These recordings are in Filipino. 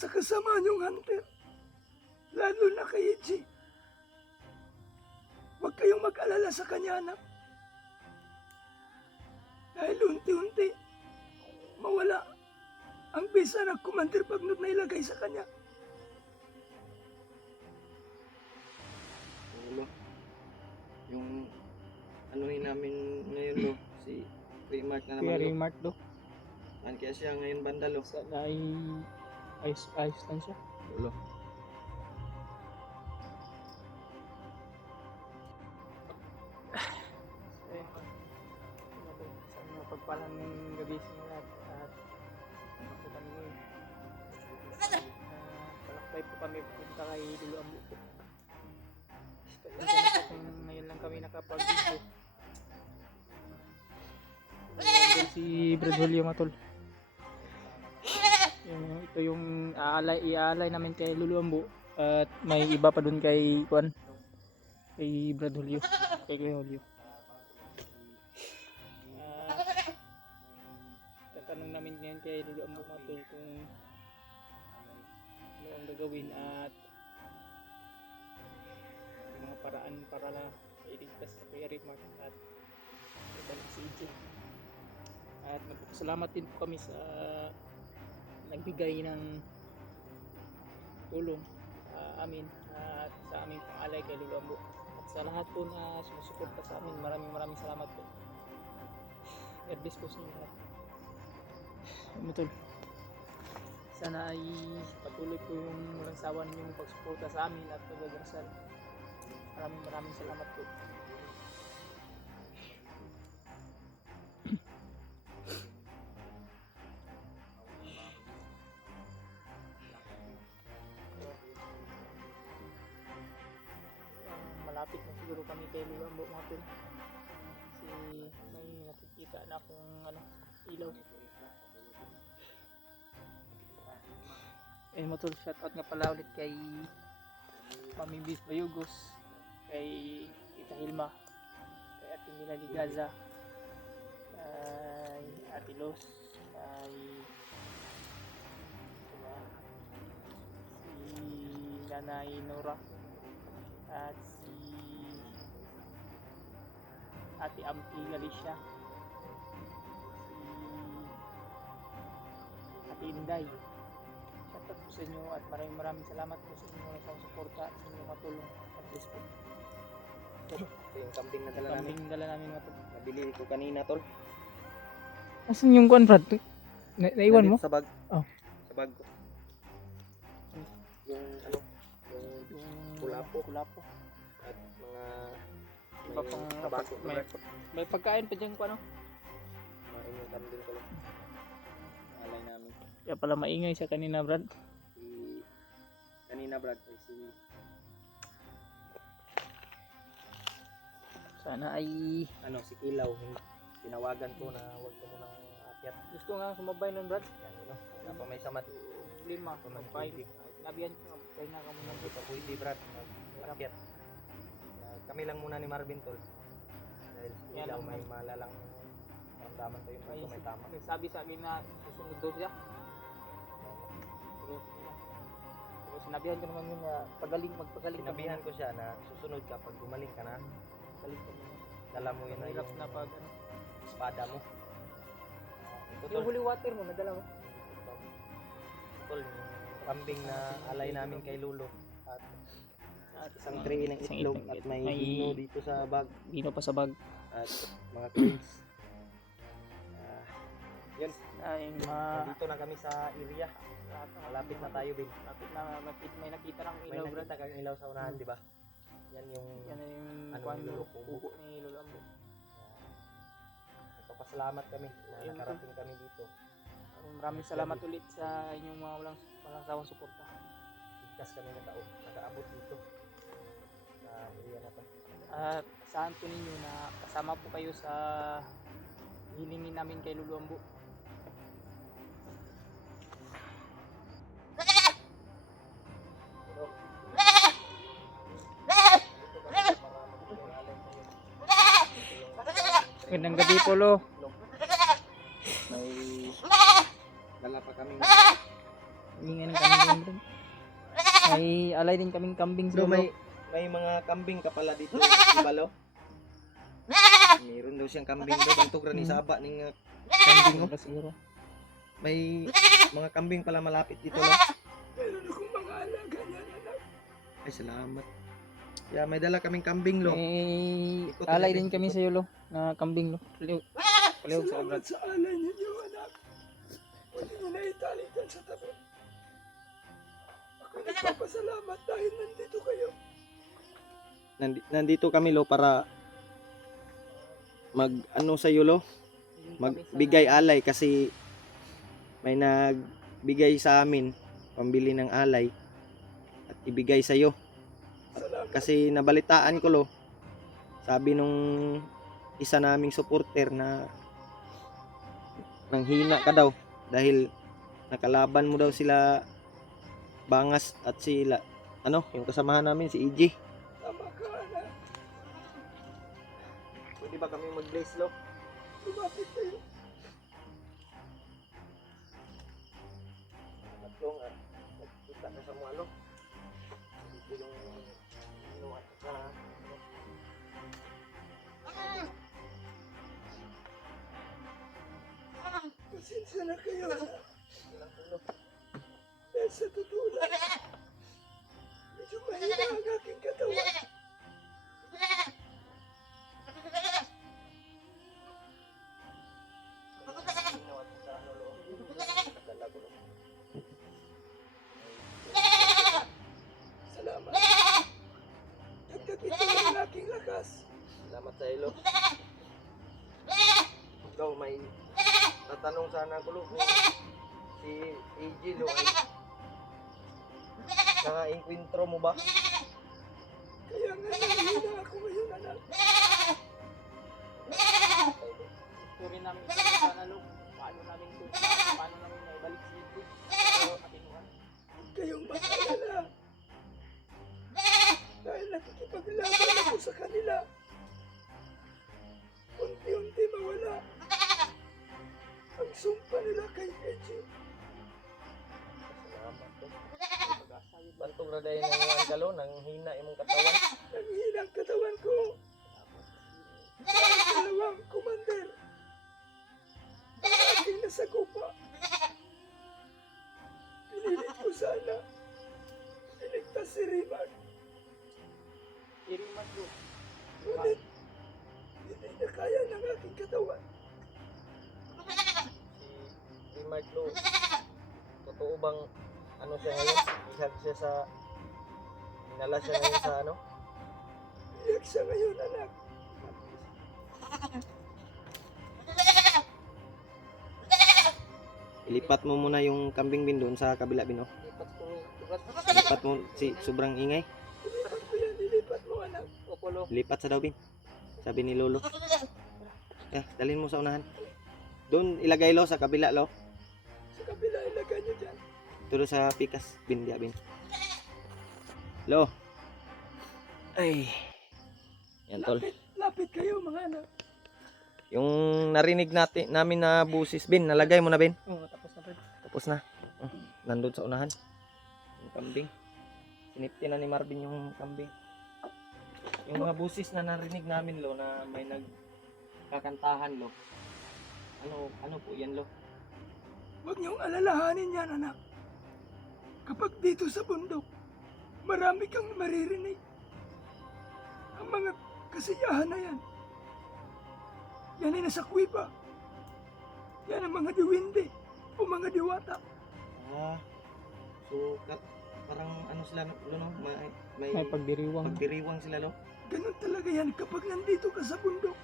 sa kasama niyong hunter. Lalo na kay Eji. Huwag kayong mag-alala sa kanya, anak. Dahil unti-unti, mawala ang bisa ng Commander Bagnot na ilagay sa kanya. Lo, yung anuhin namin ngayon lo, si Remark na Kuya naman lo. Remark do. Kaya siya ngayon banda lo. Sana ay ayos lang siya. Lo. Isang mapagpalang gabi sa inyo at ako kami ngayon. Palakbay po kami punta kay Dulo Ambo po. Ngayon lang kami nakapag-video. Si Brad William Atol. Ito yung iaalay namin kay Lulu Ambo. At may iba pa dun kay Juan. Kay Brad Julio. Kay Julio. Tatanong namin ngayon kay Lulu Ambo Matol kung ano ang gagawin at mga paraan para na iligtas sa Kuya Remark at ibalik si EJ. At nagpapasalamat din po kami sa nagbigay ng tulong sa amin at sa aming pangalay kay Lulu Ambo. At sa lahat po na sumusuporta sa amin, maraming salamat po. God bless po sa inyo lahat. Tol, sana ay patuloy po yung walang sawa ninyong pagsuporta sa amin at pagdadarasal. Maraming salamat po. Malapit na siguro kami kay Lulu Ambo mga tol. Kasi may nakikita na akong ilaw. Eh mga tol, shoutout nga pala ulit kay Mami Bis Bayugos, kay Tita Hilma, kay Ate Mila Ligaza, kay Ate Los, kay si Nanay Nora, at si Ate Ampi Galicia, si Ate Inday. Shoutout po sa inyo at maraming salamat po sa inyo sa suporta, sa inyong matulong at bless po. Ito yung kambing na dala namin. Kambing dala namin mga tol. Nabili ko kanina tol. Asan yung kuwan, Brad? Naiwan mo? Sa bag. Oh. Sa bag ko. Yung yung kulapo at mga Iba pang tabako. may pagkain pa dyan ko Maraming yung kambing ko lang. Alay namin. Kaya pala maingay siya kanina, Brad. Kanina Brad ay si Sana ay si Kilaw. Tinawagan ko na huwag ko munang aakyat. gusto nga sumabay nun, Brad. Yan wala pa may samat. Lima, pag-5. Nabihan ko, kaya nga ka muna. Hindi pa pwede Brad mag-aakyat. Kami lang muna ni Marvin tol. Dahil si Yan Kilaw lang, may malalang maramdaman ko yung pagko may tama. Nagsabi sa akin na susunod daw siya. Pero sinabihan ko naman yun na magpagaling. Sinabihan ko siya na susunod ka pag gumaling ka na. Galing ka muna. Dala mo yun na Hirap yung na pag espada mo. Ito yung holy water mo, nadala mo. tol, yung kambing na alay namin kay Lolo. At isang tray ng Isang itlog itlog. at may May- vino dito sa bag Dino pa sa bag. at mga crates. Yun, Ay, dito na kami sa area. Malapit na tayo din. Malapit na may nakita ng May ilaw, Brad. nakita kang ilaw sa unahan, di ba? Yan yung Yan na yung Ano, kwan Lolo kuko ni Lolo Ambo. nagpapasalamat kami na Ayun, nakarating kami dito. Maraming salamat ulit sa inyong mga walang sawang suporta. Bigkas kami nakaabot dito sa area na to. At saan po ninyo na kasama po kayo sa hilingin namin kay Lolo Ambo. Magandang gabi po, Lo. May dala pa kami Hilingan kami ng rin. May alay din kaming kambing sa Bro, Lolo. may mga kambing ka pala dito, di ba, Lo? Mayroon daw siyang kambing daw, bantog rin isaba ning kambing, oh. Siguro. May mga kambing pala malapit dito, Lo. Meron akong mga alaga niyan, anak. Ay, salamat. Yeah, may dala kaming kambing, Lo. May Ikot alay natin, din kami ikot. sa Lo na kambing, Lo. Palihog sa Salamat obrad. sa alay ninyo, anak. Pwede nyo na itali dyan sa tabi. Ako nagpapasalamat dahil nandito kayo. Nandito kami, Lo, para mag ano sa iyo, Lo, magbigay alay kasi may nagbigay sa amin pambili ng alay at ibigay sa iyo. Salamat. Kasi nabalitaan ko, Lo, sabi nung isa naming supporter na nanghina ka daw dahil nakalaban mo daw sila Bangas at sila yung kasamahan namin si EJ. Tama ka, anak. Pwede ba kami mag-blaze, Lo? Lumapit kayo. Tatlong at nagkita na sa mga, Lo. Dito yung at sa Pasensya na kayo, anak. Dahil sa totoo lang, medyo mahina ang aking katawan. Salamat. Dagdag ito ang aking lakas. Salamat sa ilo. Ikaw, may tatanong sana ko, Lo. Si EJ, Lo, ay naka-enkwentro mo ba? Kaya nga nahihina ako ngayon, anak. Ito rin namin sana, Lo. Paano namin maibalik si Ito? So, atinuan. Huwag kayong mag-alala. Dahil nakikipaglaban ako sa kanila. Unti-unti mawala ang sumpa nila kay Eji. Salamat, Lo. Bantog na dahil ng kalo, nang hina imong katawan. Nanghina ang katawan ko. Ang dalawang commander. Ang aking nasakupa. Pinilit ko sana. Iligtas si Rimag. Irimat, Lo. Ngunit, hindi na kaya ng aking katawan. Si Mark, Lo, totoo bang siya ngayon? Ihag siya sa inala siya ngayon sa Iyak siya ngayon, anak. Ilipat mo muna yung kambing bin doon sa kabila, bin, oh. Lipat ko, lipat. Ilipat mo si sobrang ingay. Ilipat ko yan, ilipat mo, anak. Opo, Lo. Lipat sa daw, bin. Sabi ni Lolo. Dalhin mo sa unahan. Doon ilagay, Lo, sa kabila, Lo. Sa kabila, ilagay niyo dyan. Tulo sa pikas, bin, dia, bin. Lo. Ay. Yan, tol. Lapit kayo, mga anak. Yung narinig namin na busis, bin, nalagay mo na, bin. Oo, tapos na, Fred. Tapos na. Nandun sa unahan. Yung kambing. Sinipti na ni Marvin yung kambing. Yung mga busis na narinig namin, Lo, na may nagkakantahan, Lo. Ano po yan, Lo? Huwag niyong alalahanin yan, anak. Kapag dito sa bundok, marami kang maririnig. Ang mga kasiyahan na yan. Yan ay nasa kuwipa. Yan ang mga diwindi o mga diwata. So, parang sila, Lo, no? May May pagdiriwang. pagdiriwang sila, Lo. Ganun talaga yan kapag nandito ka sa bundok.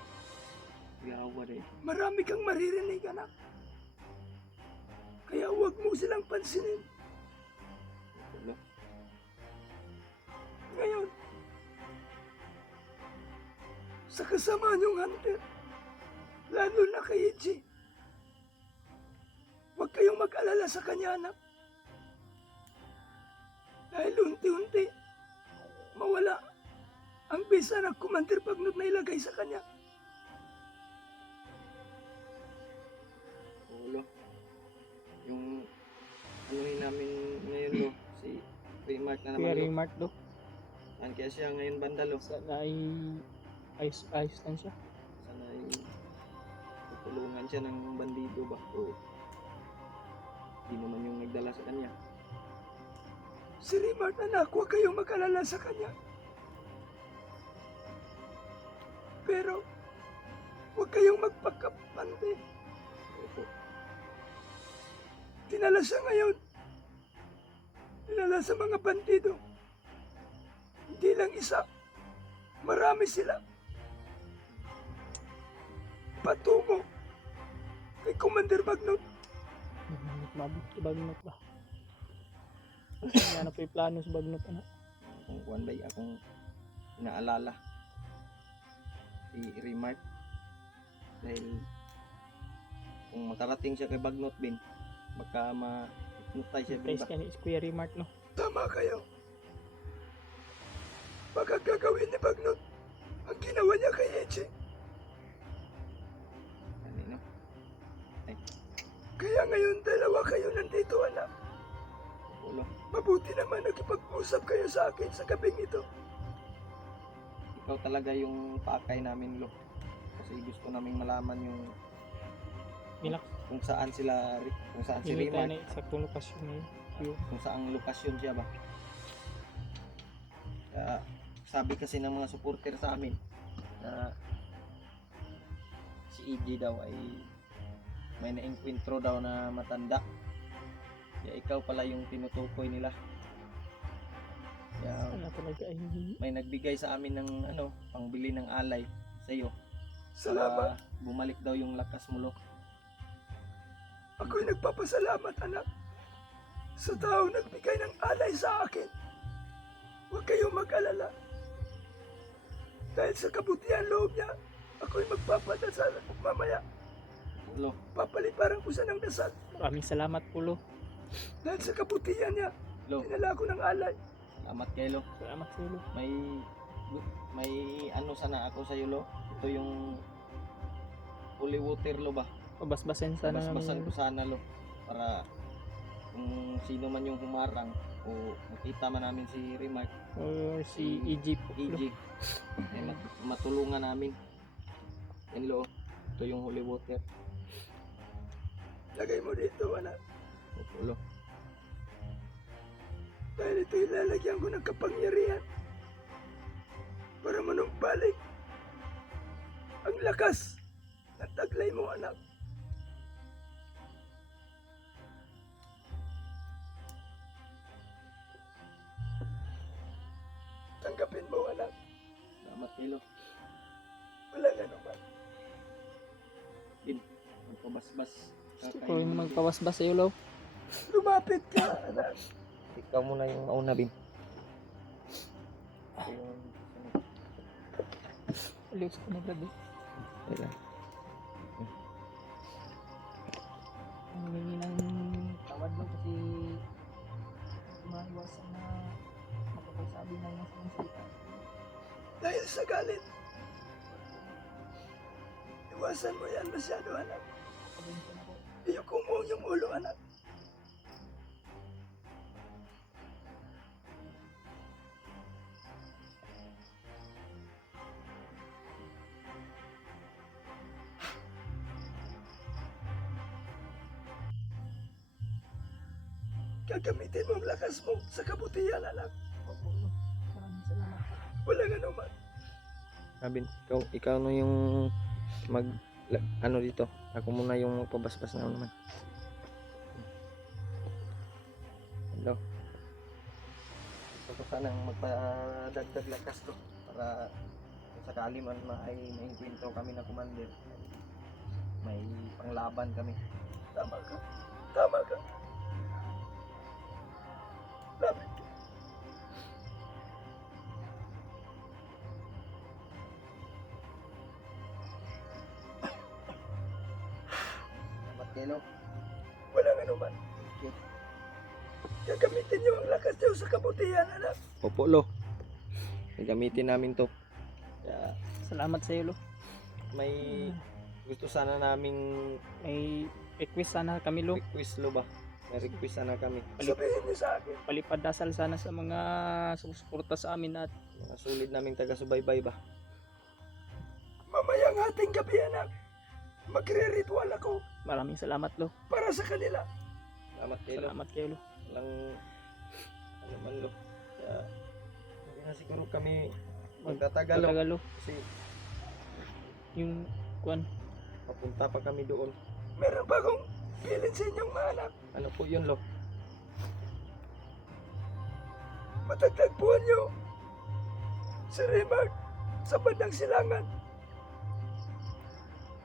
Yawa, eh. Marami kang maririnig, anak. Kaya huwag mo silang pansinin. Lo. Ngayon, sa kasama niyong hunter, lalo na kay Ichi, huwag kayong mag-alala sa kanya, anak. Dahil unti-unti, mawala ang bisa ng commander pag nailagay sa kanya. Oo, Lo. Yung namin ngayon, Lo, Remark na Kuya naman lo. Remark do. Saan kaya siya ngayon banda lo? Sana ay ayos lang siya. Sana ay tutulungan siya ng bandido ba? O di naman yung nagdala sa kanya. Si Rimart anak, huwag kayong mag-alala sa kanya. Pero, huwag kayong magpagkapante. Opo. Dinala siya ngayon. Dinala sa mga bandido. Hindi lang isa. Marami sila. Patungo kay Commander Bagnot. Bagnot ba? Ano po yung plano sa Bagnot na? Kung one day akong inaalala si Remark dahil kung makarating siya kay Bagnot Bin baka ma-nutay siya Praise ba? ka ni Kuya Remark no? Tama kayo. Baka gagawin ni Bagnot ang ginawa niya kay Eche. Kanino? Kaya ngayon dalawa kayo nandito, anak. Ulo. Mabuti naman nakipag-usap kayo sa akin sa gabing ito. Ikaw talaga yung pakay namin lo. Kasi gusto naming malaman yung Milak. kung saan si Hindi tayo Remark, na saktong lokasyon na yun. kung saang lokasyon siya ba. Kaya sabi kasi ng mga supporter sa amin na si EJ daw ay may na-encuentro daw na matanda. Kaya ikaw pala yung tinutukoy nila. Kaya Sana talaga ay may nagbigay sa amin ng pangbili ng alay sa iyo. Salamat. Bumalik daw yung lakas mo lo. Ako'y nagpapasalamat, anak. Sa tao nagbigay ng alay sa akin. Huwag kayong mag-alala. Dahil sa kabutihan loob niya, ako'y magpapadasal mamaya. Lo, Papaliparan ko siya ng dasal. maraming salamat po lo. Dahil sa kabutihan niya, lo, dinala ko ng alay. salamat kay lo. Salamat sa lo. May ano sana ako sa iyo lo. Ito yung holy water lo ba? Pabasbasin sana Basbasan ko namin. sana lo para kung sino man yung humarang o makita man namin si Remark, Or si EG po. lo. EJ, eh, matulungan namin. Yan lo, ito yung holy water. Lagay mo dito, anak. Opo lo. Dahil ito'y lalagyan ko ng kapangyarihan para manumbalik ang lakas ng taglay mo, anak. Tanggapin mo, anak. Salamat kay lo. Wala nga naman. Magpabasbas. Gusto ko rin magpabasbas sa iyo lo. Lumapit ka, anak. Ikaw muna yung mauna, Bin. Aliw sa kanila do. Ayan. Humingi ng tawad mo kasi maiwasan na makapagsabi ng masamang salita. Dahil sa galit. Iwasan mo yan masyado, anak. Pabensya na po. Iyuko mo yung ulo, anak. Gagamitin mo ang lakas mo sa kabutihan, anak. Opo lo. Maraming salamat po. Wala nga naman. Bin, ikaw no yung ano dito. Ako muna yung magpabasbas na naman. Hello. Gusto ko sanang magpadagdag lakas ko para kung sakali man ay na-encuentro kami na commander. May panglaban kami. Tama ka. Tama ka. Lapit ka. Salamat kayo. Wala nga naman. Okay. Gagamitin niyo ang lakas niyo sa kabutihan, anak. Opo lo. Gagamitin namin to. Kaya Salamat sa iyo lo. may gusto sana naming May request sana kami lo. request lo ba? May request sana kami. Sabihin niyo sa akin. Palipad dasal sana sa mga sumusuporta sa amin at Mga sulit naming taga-subaybay ba? Mamayang ating gabi, anak. Magre-ritual ako maraming salamat lo. para sa kanila. Salamat kayo, Lo. Salamat kayo lo. Walang ano man, Lo. Kaya, hindi na siguro kami magtatagal, Lo. Tagalo. Kasi Yung kuan. papunta pa kami doon. Meron pa akong bilin sa inyong mga anak. Ano po yun, Lo? Matatagpuan nyo si Rimag sa bandang silangan.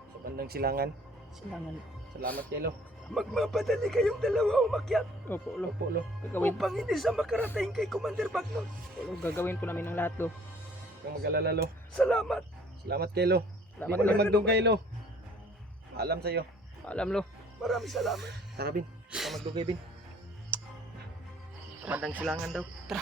Sa bandang silangan. Silangan. Salamat kayo, Lo. Magmapadali kayong dalawa umakyat Opo lo. Opo, Lo. Gagawin, upang hindi sa makarating kay Commander Bagnon. lo. Gagawin po namin ang lahat lo. Huwag kang mag-alala, Lo. Salamat. Salamat kayo, Lo. Salamat Hindi mo lo. na magdugay, Lo. Alam sa'yo. Alam lo. Maraming salamat. Tara, Bin. Huwag ka magdugay, Bin. Sa bandang silangan daw. Tara.